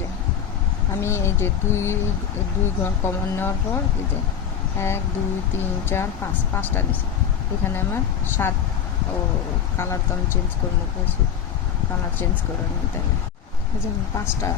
যে আমি এই যে দুই ঘর কমন নেওয়ার পর এই যে 1 2 3 4 5 5টা দিছি। এখানে আমার 7 ও কালার তো আমি চেঞ্জ করবো, কালার চেঞ্জ করে নিই। তাই এই যে আমি 5টা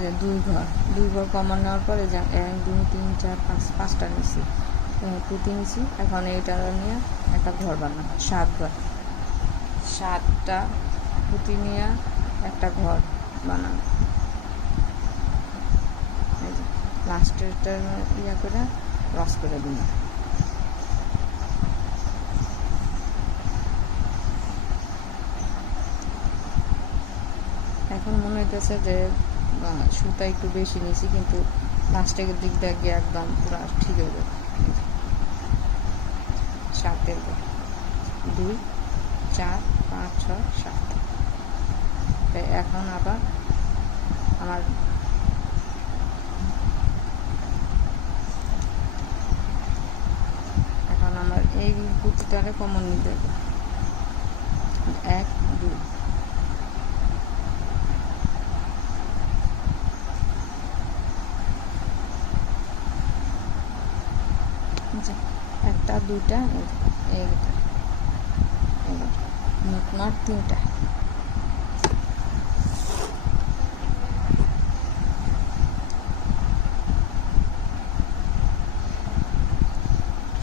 যে দুই ঘর কমন নেওয়ার পর এই যে 1 2 3 4 5 5টা নিছি, পুঁতি নিছি। এখন এইটা নিয়ে একটা ঘর বানাবো, 7 ঘর, 7টা পুঁতি নিয়ে একটা ঘর বানাবো। এই যে লাস্টেরটা ইয়া করে ক্রস করে দিই। এখন মনে হইতেছে যে সুতা একটু বেশি নিয়েছি, কিন্তু লাস্টের দিকটা গিয়ে একদম পুরো ঠিক হয়ে যাবে। 7 2 4 5 6 7। এখন আবার আমার এই পুঁতিটারে কমন নিতে হবে। 1 2 একটা দুইটা এইটা মোট 3টা।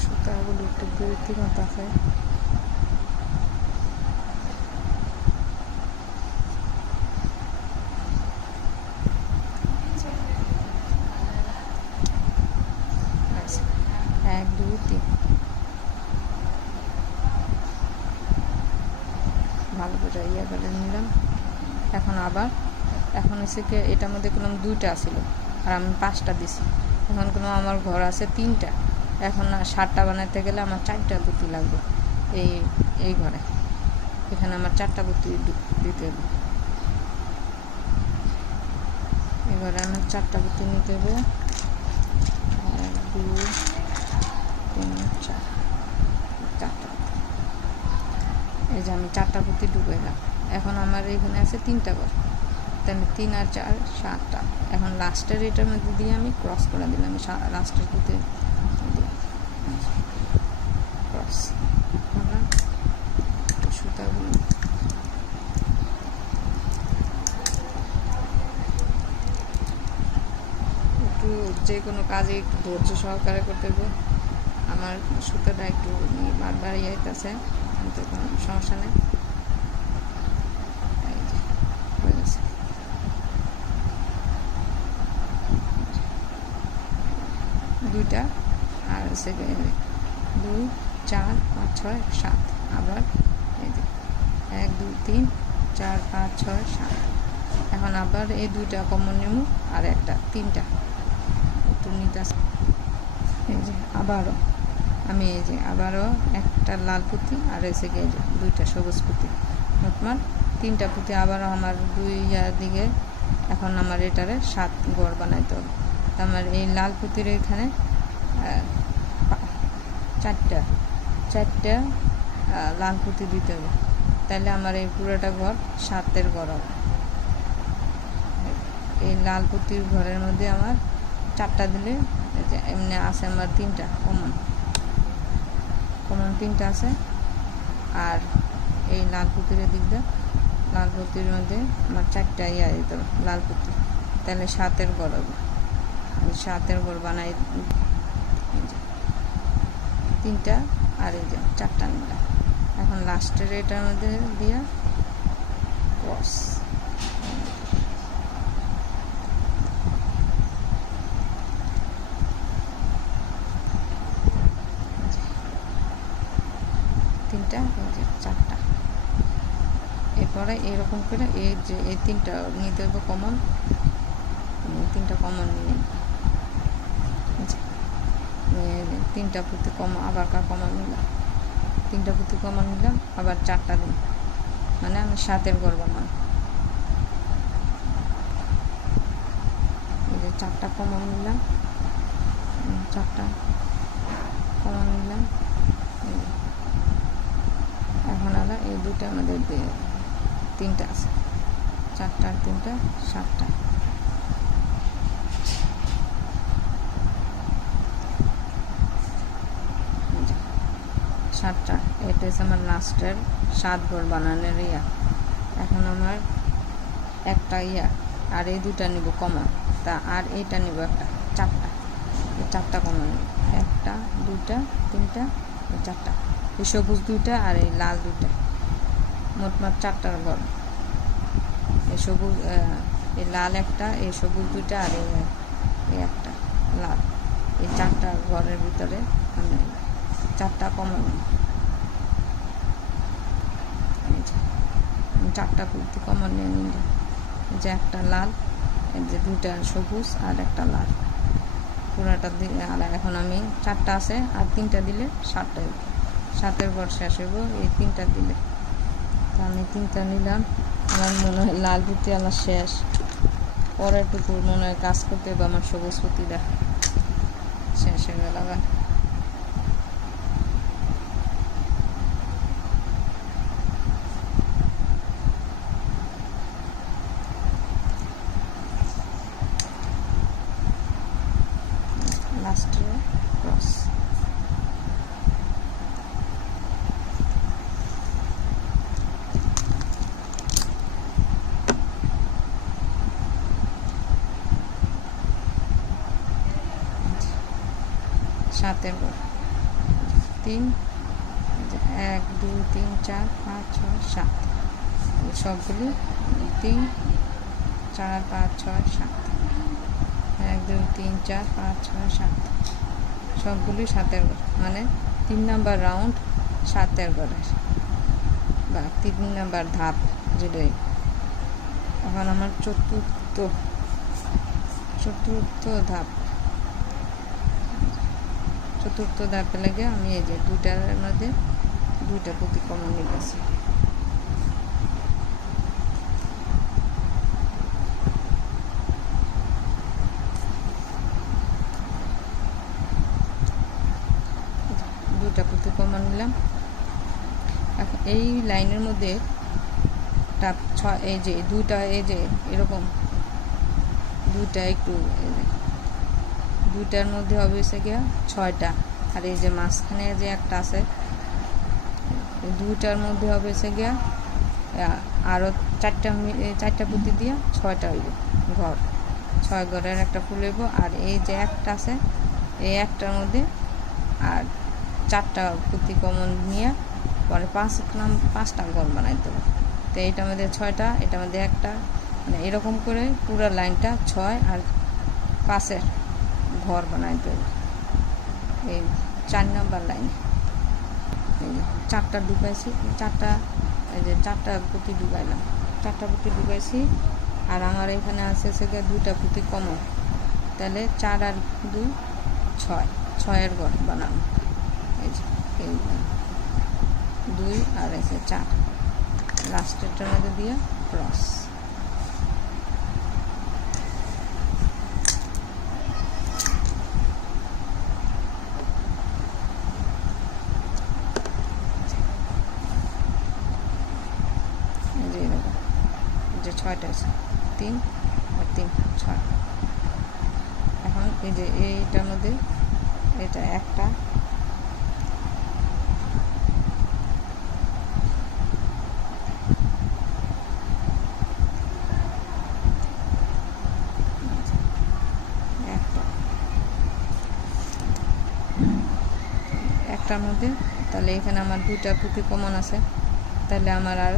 সুতাগুলো একটু বিরতি মতো আছে। ভালো করে ইয়ে করে নিলাম। এখন হচ্ছে কি এটার মধ্যে কোনো 2টা আছিল আর আমি 5টা দিছি। এখন কোনো আমার ঘর আছে 3টা। এখন 7টা বানাইতে গেলে আমার 4টা পুঁতি লাগবে। এই ঘরে এখানে আমার 4টা পুঁতি দিতে হবে। এই ঘরে আমার 4টা পুঁতি নিতে হবে। 1 2 3 4 4টা। এই যে আমি 4টা পুঁতি ঢুকাইলাম। এখন আমার এখানে আছে 3টা ঘর, তাহলে 3 আর 4 7টা। এখন লাস্টের এটার মধ্যে দিয়ে আমি ক্রস করে দিলাম। লাস্টের পুঁতি ক্রস করলাম। সুতাগুলো একটু যে কোনো কাজে একটু ধৈর্য সহকারে করতে হবে। আমার সুতাটা একটু বারবার ইয়েতেছে, কিন্তু কোনো সমস্যা নেই। হয়ে গেছে। 2টা আর হচ্ছে 2 4 5 6 7। আবার এই যে 1 2 3 4 5 6 7। এখন আবার এই 2টা কমন নেবো আর একটা 3টা একটু নিতে। এই যে আবারও একটা লাল পুঁতি আর এসে গিয়ে 2টা সবুজ পুঁতি, মোটমাট 3টা পুঁতি। আবারও আমার 2 দিকে এখন আমার এটারে 7 ঘর বানাইতে হবে। আমার এই লাল পুঁতির এখানে 4টা লাল পুঁতি দিতে হবে, তাহলে আমার এই পুরোটা ঘর 7-এর ঘর হবে। এই লাল পুঁতির ঘরের মধ্যে আমার 4টা দিলে এমনি আছে আমার 3টা কমন 3টা আছে। আর এই লাল পুঁতির দিকটা, লাল পুঁতির মধ্যে আমার 4টা ইয়া দিতে হবে লাল পুঁতি, তাহলে 7-এর ঘর হবে। 7-এর ঘর বানাই 3টা আর এই যে 4টা নিলাম। এখন লাস্টের এটার মধ্যে দিয়া ক্রস। তিনটা 4টা। এরপরে এরকম করে এই 3টা নিতে হবে কমন। 3টা কমন নিয়ে 3টা পুঁতি আবার কমন নিলাম। 3টা পুঁতি কমন নিলাম, আবার 4টা দিন, মানে আমি 7-এর ঘর বানাবো। এই যে 4টা কমন নিলাম, 4টা কমন নিলাম। এখন আলা এই 2টা আমাদের 3টা আছে, 4টা আর 3টা 7টা। 7টা। এটা হচ্ছে আমার লাস্টের 7 ঘর বানানোর ইয়া। এখন আমার একটা ইয়া আর এই দুটা নিব কমন, তা আর এইটা নিব একটা, 4টা। এই 4টা কমন নিব, 1টা 2টা 3টা 4টা। এই সবুজ 2টা আর এই লাল 2টা, মোটমাট 4টার ঘর। এই সবুজ এই লাল একটা, এই সবুজ 2টা আর এই একটা লাল। এই 4টা ঘরের ভিতরে আমি 4টা কমন নিব। 4টা কুর্তি কমন নিয়ে নিলাম, যে একটা লাল, এই যে 2টা সবুজ আর একটা লাল, পুরাটা দিলে। আর এখন আমি 4টা আছে, আর 3টা দিলে 7টা, 7এর ঘর শেষ হইব এই 3টা দিলে। তা আমি 3টা নিলাম। আমার মনে হয় লাল পুঁতি আলা শেষ, পরেরটুকু মনে হয় কাজ করতে হবে আমার সবুজ পুঁতিটা শেষ হয়ে গেল। আবার লাস্টে ক্রস। সাতের ঘর 3, 1 2 3 4 5 6 7, সবগুলি 3 4 5 6 7, 1 2 3 4 5 6 7, সবগুলি 7এর ঘর, মানে 3 নাম্বার রাউন্ড 7এর ঘরে বা 3 নাম্বার ধাপ যেটাই। এখন আমার চতুর্থ ধাপ। চতুর্থ ধাপে লেগে আমি এই যে 2টার মধ্যে 2টা পুঁতি কমন নিতেছি। দুটা পুঁতি কমন নিলাম। এখন এই লাইনের মধ্যে টাপ 6, এই যে 2টা, এই যে এরকম 2টা একটু, 2টার মধ্যে হবে হচ্ছে গিয়া 6টা, আর এই যে মাঝখানে যে একটা আছে 2টার মধ্যে হবে হচ্ছে গিয়া আরও 4টা পুঁতি দিয়া 6টা হইব ঘর, 6 ঘরের একটা ফুল হইব। আর এই যে একটা আছে, এই একটার মধ্যে আর 4টা পুঁতি কমন নিয়ে পরে 5টা ঘর বানাইতে হবে। তো এইটার মধ্যে 6টা, এটার মধ্যে একটা, মানে এরকম করে পুরো লাইনটা 6 আর 5-এর ঘর বানাইতে হবে। এই 4 নাম্বার লাইনে এই যে 4টা ঢুকাইছি, 4টা, এই যে 4টা পুঁতি ঢুকাইলাম, 4টা পুঁতি ঢুকাইছি। আর আমার এখানে আছে সেটা 2টা পুঁতি কমন, তাহলে 4 আর 2 6, 6-এর ঘর বানানো। এই যে এই 2 আর এসে 4, লাস্টেরটার মধ্যে দিয়ে ক্রস। যে 6টা আছে, 3 আর 3 6। এখন এই যে এইটার মধ্যে এটা একটা, একটার মধ্যে, তাহলে এখানে আমার 2টা পুঁতি কমন আছে, তাহলে আমার আর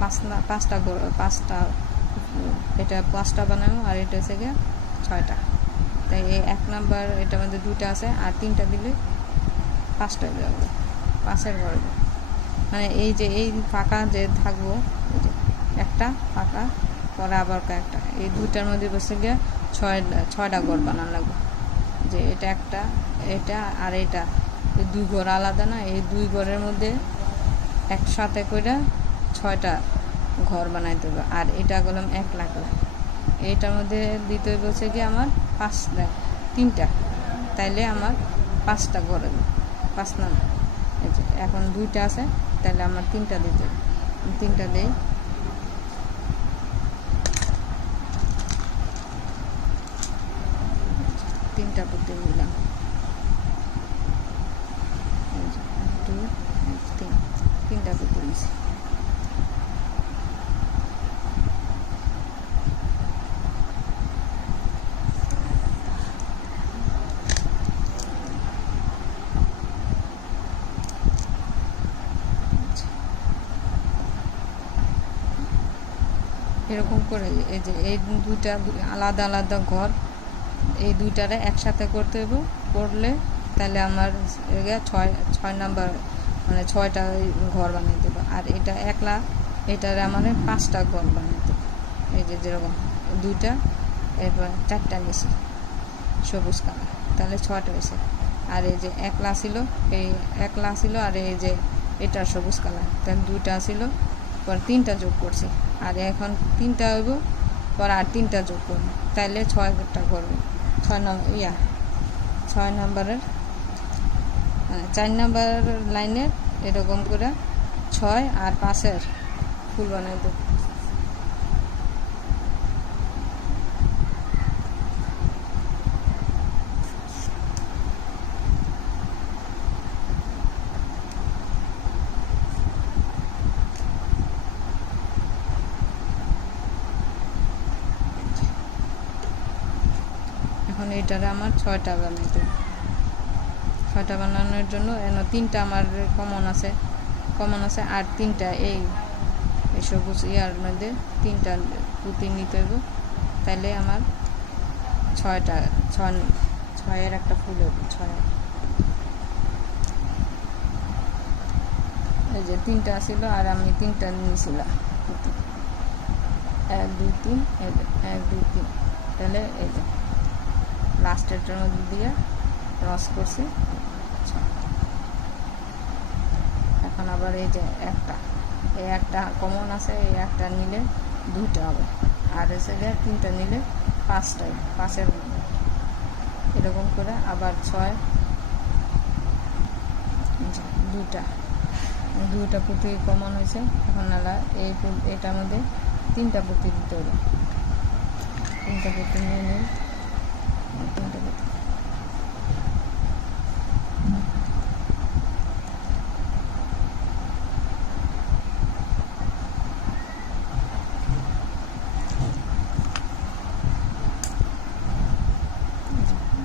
5টা এটা 5টা বানাবো, আর এটা হচ্ছে গিয়ে 6টা। তাই এই 1 নাম্বার এটার মধ্যে 2টা আছে, আর 3টা দিলে 5টা হয়ে যাবে, 5-এর ঘর। মানে এই যে এই ফাঁকা যে থাকবো, এই যে একটা ফাঁকা, পরে আবার কয়েকটা, এই 2টার মধ্যে বসে গিয়ে 6টা ঘর বানানো লাগবে। যে এটা একটা, এটা আর এটা, এই 2 ঘর আলাদা না, এই 2 ঘরের মধ্যে একসাথে করে 6টা ঘর বানাইতে হবে। আর এটা গেলাম 1 লাখ, এইটার মধ্যে দিতে বলছে কি আমার 3টা, তাইলে আমার 5টা ঘর হবে, 5 নাম্বার। এই যে এখন 2টা আছে, তাহলে আমার 3টা দিতে হবে, 3টা দিই। তিনটা পুঁতি নিলাম, 2 3টা পুঁতি নিছি। এরকম করে এই যে এই দুইটা আলাদা আলাদা ঘর, এই দুইটারে একসাথে করতে হইব। করলে তাহলে আমার ছয় নাম্বার মানে 6টা ঘর বানিয়ে দেবো। আর এটা একলা এটারে আমার 5টা ঘর বানিয়ে দেবো। এই যে যেরকম 2টা এরপর 4টা নিছি সবুজ কালার, তাহলে 6টা হয়েছে। আর এই যে একলা ছিল, এই একলা ছিল, আর এই যে এটা সবুজ কালার, তাহলে 2টা ছিল, পর 3টা যোগ করছি। আর এখন 3টা হইব, পর আর 3টা যোগ করবো, তাইলে 6টা করবে। 6 নাম্বারের 4 নাম্বার লাইনের এরকম করে 6 আর 5-এর ফুল বানাই দেব। এখন এটারে আমার 6টা বানাই দেব। 6টা বানানোর জন্য 3টা আমার কমন আছে, আর 3টা এই সবুজ ইয়ার মধ্যে 3টা পুঁতি নিতে হইব, তাহলে আমার 6-এর একটা ফুল হইব। 6 এই যে 3টা ছিল, আর আমি 3টা নিয়েছিলাম পুঁতি, 1 2 3, এই যে 1 2 3, তাহলে এই যে লাস্টেরটার মধ্যে দিয়ে ক্রস করছি। এখন আবার এই যে একটা কমন আছে, এই একটা নিলে 2টা হবে, আর এসে 3টা নিলে 5টাই, 5-এর এরকম করে আবার 6 দুইটা পুঁতি কমন হয়েছে। এখন নালা এটার মধ্যে 3টা পুঁতি দিতে হবে। 3টা পুঁতি নিয়ে নিই, 3টা পুঁতি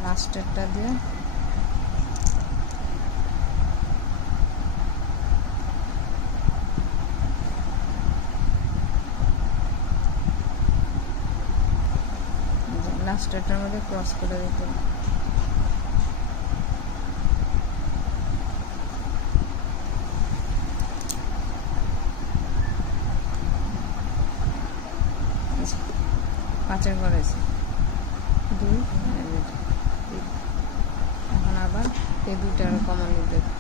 লাস্টেরটা দিয়ে লাস্টেরটার মধ্যে ক্রস করে দিতে হবে। পাঁচের ঘর আছে 2, এখন আবার এই 2টার কমন নিতে হবে।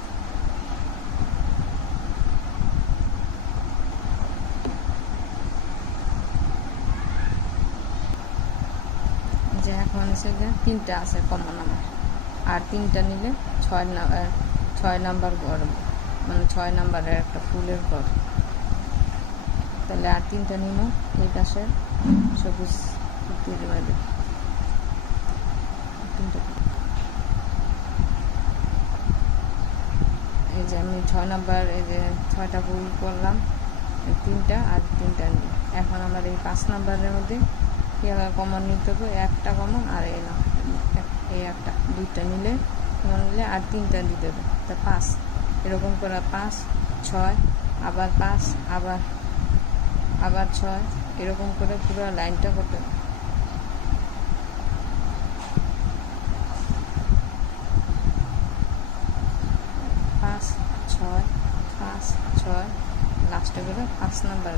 যে এখন এসে 3টা আছে কমন আমার, আর 3টা নিলে 6 নাম্বার ঘর, মানে 6 নাম্বারের একটা ফুলের ঘর, তাহলে আর 3টা নিব। এই পাশে সবুজ পুঁতির মধ্যে 3টা, এই যে আমি 6 নাম্বার এই যে 6টা ফুল করলাম, 3টা আর 3টা নিই। এখন আমার এই 5 নাম্বারের মধ্যে কমন নিতে হবে, একটা কমন, আর এই একটা 2টা নিলে কমন নিলে আর 3টা দিতে হবে, তা 5 এরকম করে 5 6 আবার 5 আবার 6 এরকম করে পুরো লাইনটা করতে হবে। 5 6 5 6 লাস্টে করে 5 নাম্বার